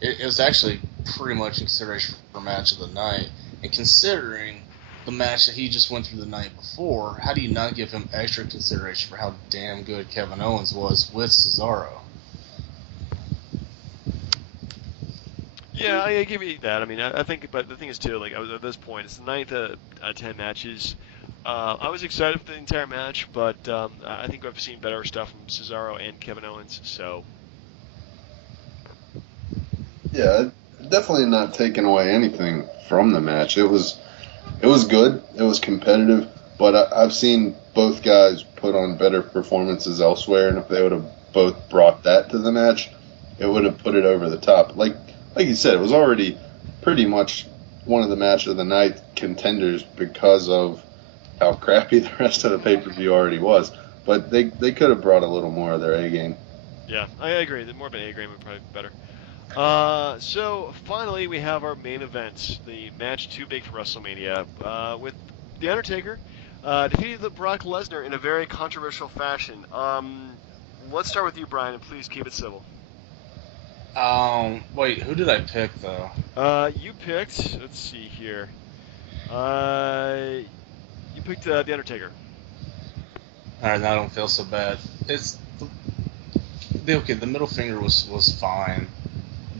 It was actually pretty much in consideration for match of the night. And considering the match that he just went through the night before, how do you not give him extra consideration for how damn good Kevin Owens was with Cesaro? Yeah, I give you that. I mean, I think, but the thing is too, like, I was at this point, it's the ninth of 10 matches. I was excited for the entire match, but I think I've seen better stuff from Cesaro and Kevin Owens. So, Yeah, definitely not taking away anything from the match. It was good. It was competitive, but I've seen both guys put on better performances elsewhere, and if they would have both brought that to the match, it would have put it over the top. Like you said, it was already pretty much one of the match of the night contenders because of how crappy the rest of the pay-per-view already was. But they could have brought a little more of their A game. yeah, I agree. The more of an A game would probably be better. So finally, we have our main event, the match too big for WrestleMania, with The Undertaker defeated the Brock Lesnar in a very controversial fashion. Let's start with you, Brian, and please keep it civil. Wait, who did I pick though? You picked. Let's see here. You picked The Undertaker. All right, now I don't feel so bad. It's okay. The middle finger was fine.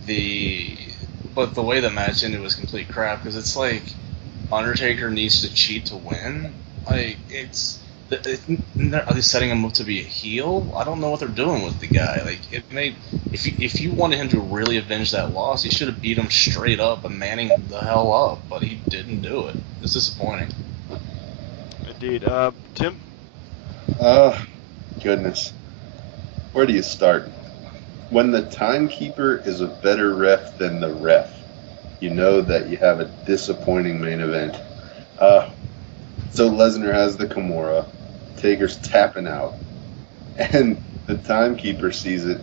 But the way the match ended was complete crap because it's like Undertaker needs to cheat to win. Like are they setting him up to be a heel? I don't know what they're doing with the guy. Like if you wanted him to really avenge that loss, he should have beat him straight up and manning the hell up. But he didn't do it. It's disappointing. Indeed. Tim? Goodness. Where do you start? When the timekeeper is a better ref than the ref, you know that you have a disappointing main event. So Lesnar has the Kimura. Taker's tapping out. And the timekeeper sees it.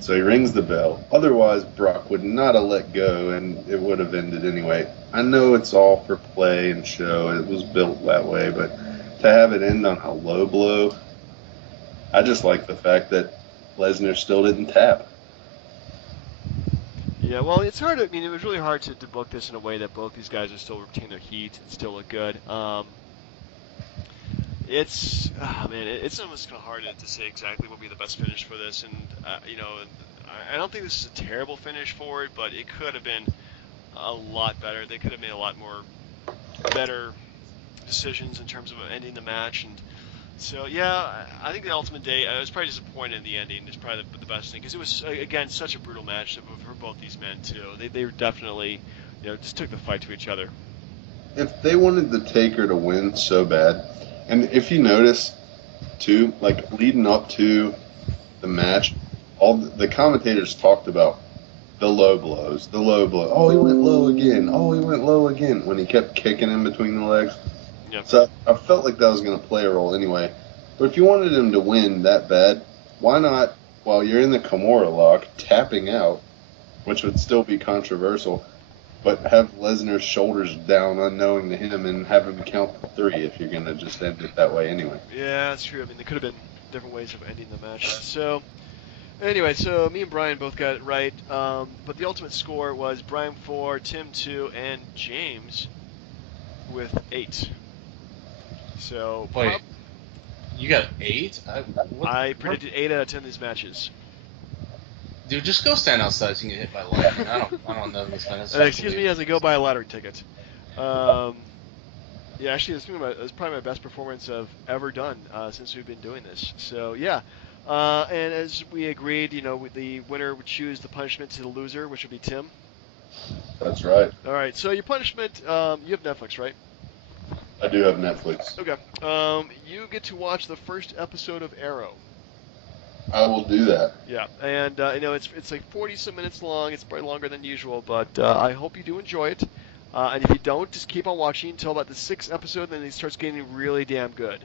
So he rings the bell. Otherwise, Brock would not have let go, and it would have ended anyway. I know it's all for play and show. It was built that way. But to have it end on a low blow, I just like the fact that Lesnar still didn't tap. Yeah, well, it's hard. It was really hard to book this in a way that both these guys are still retaining their heat and still look good. It's almost kind of hard to say exactly what would be the best finish for this, and I don't think this is a terrible finish for it, but it could have been a lot better. They could have made a lot more better decisions in terms of ending the match, and So yeah, I think the Ultimate Day. I was probably disappointed in the ending. It's probably the best thing because it was again such a brutal match for both these men too. They were definitely, just took the fight to each other. If they wanted the Taker to win so bad, and if you notice too, like leading up to the match, all the commentators talked about the low blows, the low blow. Oh, he went low again. Oh, he went low again when he kept kicking in between the legs. Yeah. So I felt like that was going to play a role anyway. But if you wanted him to win that bad, why not, while you're in the Kimura lock, tapping out, which would still be controversial, but have Lesnar's shoulders down unknowing to him and have him count to 3 if you're going to just end it that way anyway. Yeah, that's true. I mean, there could have been different ways of ending the match. So anyway, so me and Brian both got it right. But the ultimate score was Brian 4, Tim 2, and James with 8. So Wait, you got 8? I predicted 8 out of 10 of these matches. Dude, just go stand outside so you can get hit by lightning. I don't know this man. Excuse me as I go buy a lottery ticket. Yeah, actually, it's probably my best performance I've ever done since we've been doing this. So yeah, and as we agreed, the winner would choose the punishment to the loser, which would be Tim. That's right. All right. So your punishment, you have Netflix, right? I do have Netflix. Okay. You get to watch the first episode of Arrow. I will do that. Yeah, and it's like 40 some minutes long. It's probably longer than usual, but I hope you do enjoy it. And if you don't, just keep on watching until about the 6th episode, then it starts getting really damn good.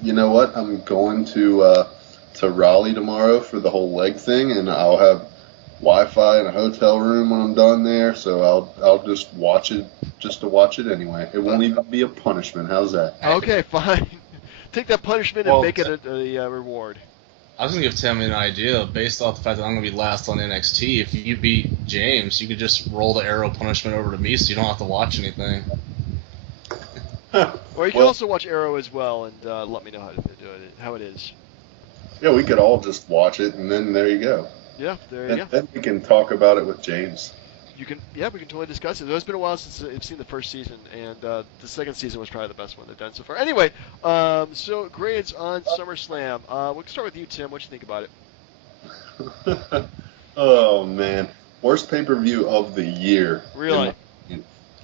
You know what? I'm going to Raleigh tomorrow for the whole leg thing, and I'll have Wi-Fi in a hotel room when I'm done there. So I'll just watch it just to watch it anyway. It won't even be a punishment. How's that? Okay, fine. Take that punishment and make it a reward. I was going to give Tim an idea based off the fact that I'm going to be last on NXT. If you beat James, you could just roll the Arrow punishment over to me so you don't have to watch anything. Or you can also watch Arrow as well and let me know how it is. Yeah, we could all just watch it, and then there you go. Yeah, there you go. Then we can talk about it with James. We can totally discuss it. It's been a while since I've seen the first season, and the second season was probably the best one they've done so far. Anyway, so grades on SummerSlam. We'll start with you, Tim. What do you think about it? Oh man, worst pay-per-view of the year. Really?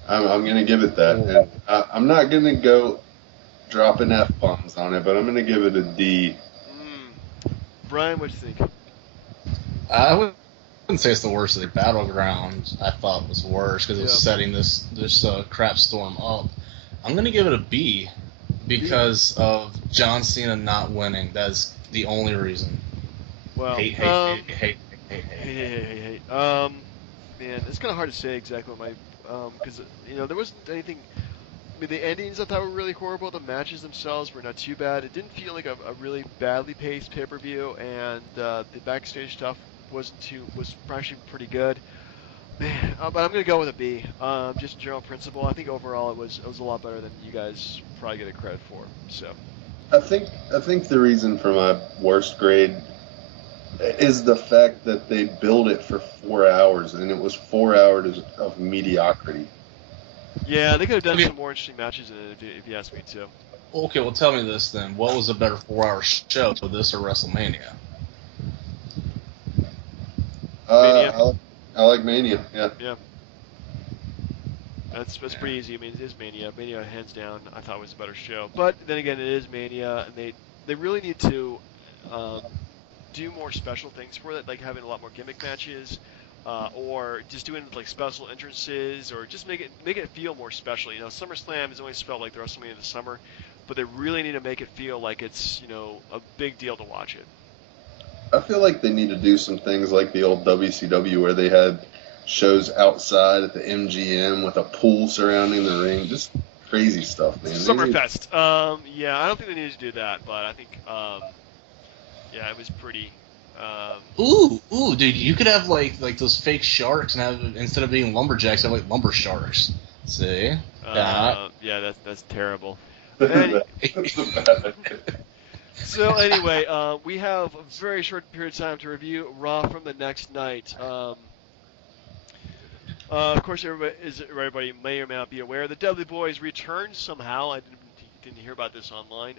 I'm gonna give it that. And I'm not gonna go dropping F-bombs on it, but I'm gonna give it a D. Brian, what do you think? I wouldn't say it's the worst of the Battleground. I thought was worse because it was setting this crap storm up. I'm gonna give it a B because of John Cena not winning. That's the only reason. Well, hate. Man, it's kind of hard to say exactly what my because there wasn't anything. I mean, the endings I thought were really horrible. The matches themselves were not too bad. It didn't feel like a really badly paced pay-per-view, and the backstage stuff was actually pretty good. Man, but I'm gonna go with a B. Just general principle. I think overall it was a lot better than you guys probably get credit for. So. I think the reason for my worst grade is the fact that they built it for 4 hours, and it was 4 hours of mediocrity. Yeah, they could have done some more interesting matches in it if you ask me to. Okay, well tell me this then. What was a better 4-hour show, this or WrestleMania? Mania? I like Mania, yeah. Yeah. That's pretty easy. I mean, it is Mania. Mania, hands down, I thought was a better show. But then again, it is Mania, and they really need to do more special things for it, like having a lot more gimmick matches, or just doing like special entrances, or just make it feel more special. SummerSlam has always felt like the WrestleMania of the summer, but they really need to make it feel like it's a big deal to watch it. I feel like they need to do some things like the old WCW where they had shows outside at the MGM with a pool surrounding the ring. Just crazy stuff, man. Summerfest. Yeah, I don't think they need to do that, but I think, yeah, it was pretty. Ooh, dude, you could have like those fake sharks and have instead of being lumberjacks, have like lumber sharks. See? Yeah, that's terrible. So anyway, we have a very short period of time to review Raw from the next night. Of course, everybody may or may not be aware the Dudley Boys returned somehow. I didn't hear about this online.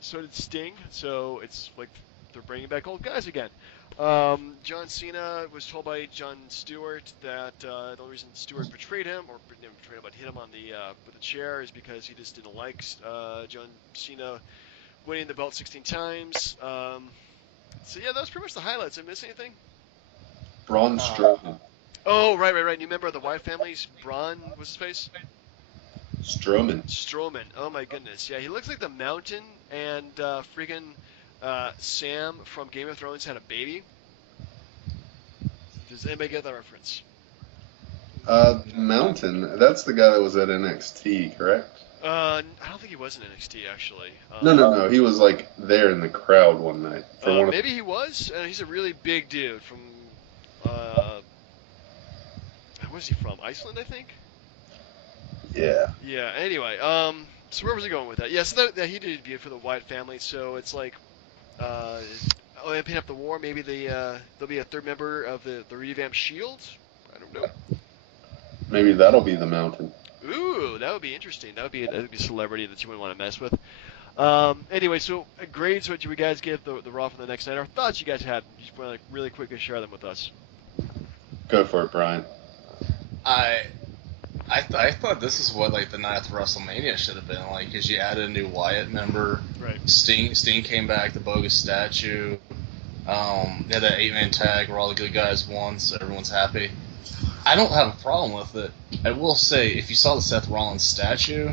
So did Sting. So it's like they're bringing back old guys again. John Cena was told by Jon Stewart that the only reason Stewart betrayed him, or didn't betrayed him, but hit him on the with the chair, is because he just didn't like John Cena winning the belt 16 times. So yeah, that was pretty much the highlights. Did I miss anything? Braun Strowman. Oh, right. New member of the Wyatt families, Braun, what's his face? Strowman. Strowman. Oh my goodness. Yeah, he looks like the Mountain, and freaking Sam from Game of Thrones had a baby. Does anybody get that reference? Mountain. That's the guy that was at NXT, correct? I don't think he was in NXT actually. No. He was like there in the crowd one night for one. Maybe he was. He's a really big dude from. Where's he from? Iceland, I think. Yeah. Yeah. Anyway, so where was he going with that? Yeah, so that he did debut for the Wyatt family. So it's like, picking up the war. Maybe there'll be a third member of the revamped Shield. I don't know. Maybe that'll be the Mountain. Ooh, that would be interesting. That would be a celebrity that you wouldn't want to mess with. Anyway, so grades. What do you guys give the Raw from the next night? Or thoughts you guys had? Just want to really quickly share them with us. Go for it, Brian. I thought this is what like the night after WrestleMania should have been like, because you added a new Wyatt member. Right. Sting came back, the bogus statue. They had that 8-man tag where all the good guys won, so everyone's happy. I don't have a problem with it. I will say, if you saw the Seth Rollins statue,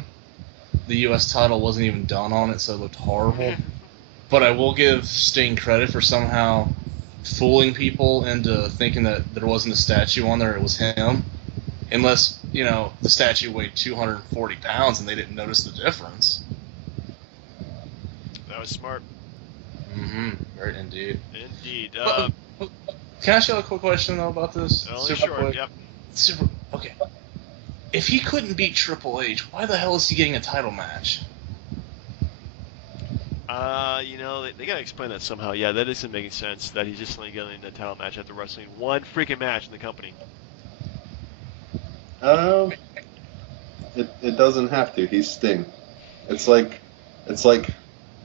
the U.S. title wasn't even done on it, so it looked horrible. But I will give Sting credit for somehow fooling people into thinking that there wasn't a statue on there, it was him. Unless, the statue weighed 240 pounds and they didn't notice the difference. That was smart. Mm-hmm. Right, indeed. Indeed. Can I ask you a quick question, though, about this? Super quick. Yep. Okay. If he couldn't beat Triple H, why the hell is he getting a title match? They gotta explain that somehow. Yeah, that isn't making sense, that he's just only getting a title match after wrestling one freaking match in the company. It doesn't have to. He's Sting. It's like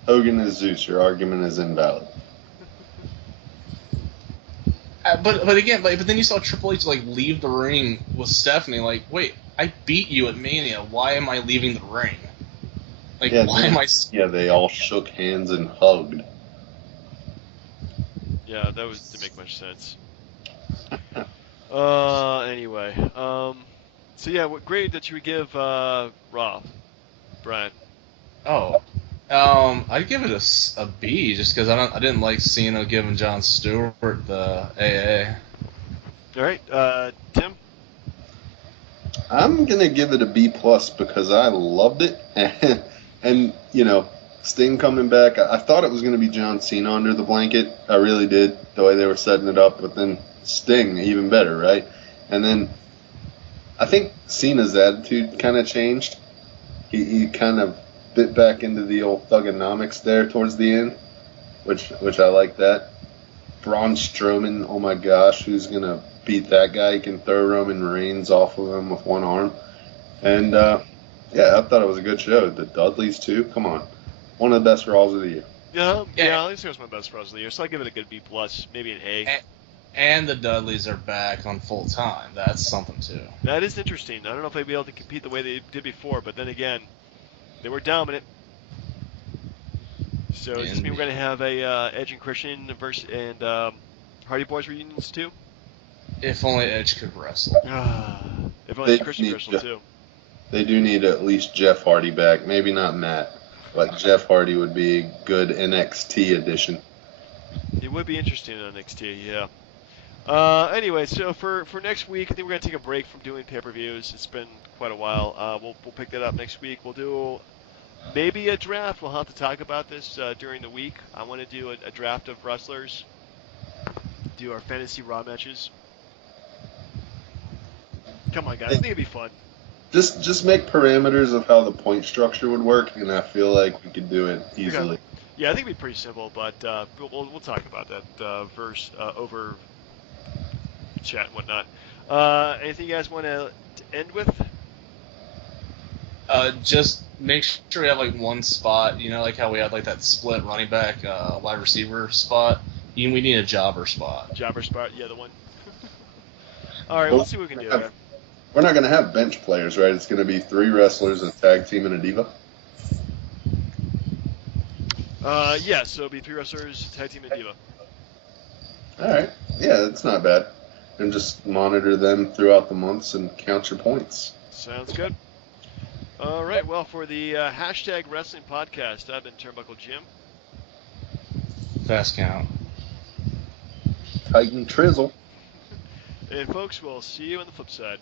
Hogan is Zeus. Your argument is invalid. But then you saw Triple H leave the ring with Stephanie. Like, wait, I beat you at Mania. Why am I leaving the ring? Why am I? Yeah, they all shook hands and hugged. Yeah, that didn't make much sense. Anyway, so yeah, what grade that you would give Raw, Brian? Oh, I'd give it a B, just because I didn't like Cena giving Jon Stewart the AA. All right, Tim. I'm gonna give it a B plus because I loved it, and Sting coming back. I thought it was gonna be John Cena under the blanket. I really did, the way they were setting it up. But then Sting, even better, right? And then I think Cena's attitude kind of changed. He kind of bit back into the old thugonomics there towards the end, which I like that. Braun Strowman, oh my gosh, who's gonna beat that guy? He can throw Roman Reigns off of him with one arm. And yeah, I thought it was a good show. The Dudleys too, come on, one of the best Raws of the year. Yeah, at least it was my best Raws of the year, so I give it a good B plus, maybe an A. And the Dudleys are back on full time. That's something too. That is interesting. I don't know if they'd be able to compete the way they did before, but then again, they were dominant. So does this mean we're going to have a Edge and Christian and Hardy Boys reunions too? If only Edge could wrestle. If only Christian could wrestle too. They do need at least Jeff Hardy back. Maybe not Matt, but Jeff Hardy would be a good NXT addition. It would be interesting in NXT, yeah. Anyway, so for next week, I think we're going to take a break from doing pay-per-views. It's been quite a while. We'll pick that up next week. We'll do maybe a draft. We'll have to talk about this during the week. I want to do a draft of wrestlers, do our fantasy Raw matches. Come on, guys. I think it'd be fun. Just make parameters of how the point structure would work, and I feel like we could do it easily. Okay. Yeah, I think it'd be pretty simple, but we'll talk about that over chat and whatnot. Anything you guys want to end with? Just make sure we have like one spot. You know, like how we had like that split running back, wide receiver spot. We need a jobber spot. Jobber spot, yeah, the one. All right, Well, let's see what we can do here. we're not going to have bench players, right? It's going to be 3 wrestlers, a tag team, and a diva. Yeah, so it'll be 3 wrestlers, tag team, and diva. All right. Yeah, that's not bad. And just monitor them throughout the months and count your points. Sounds good. All right, well, for the hashtag wrestling podcast, I've been Turnbuckle Jim. Fast count. Titan Trizzle. And folks, we'll see you on the flip side.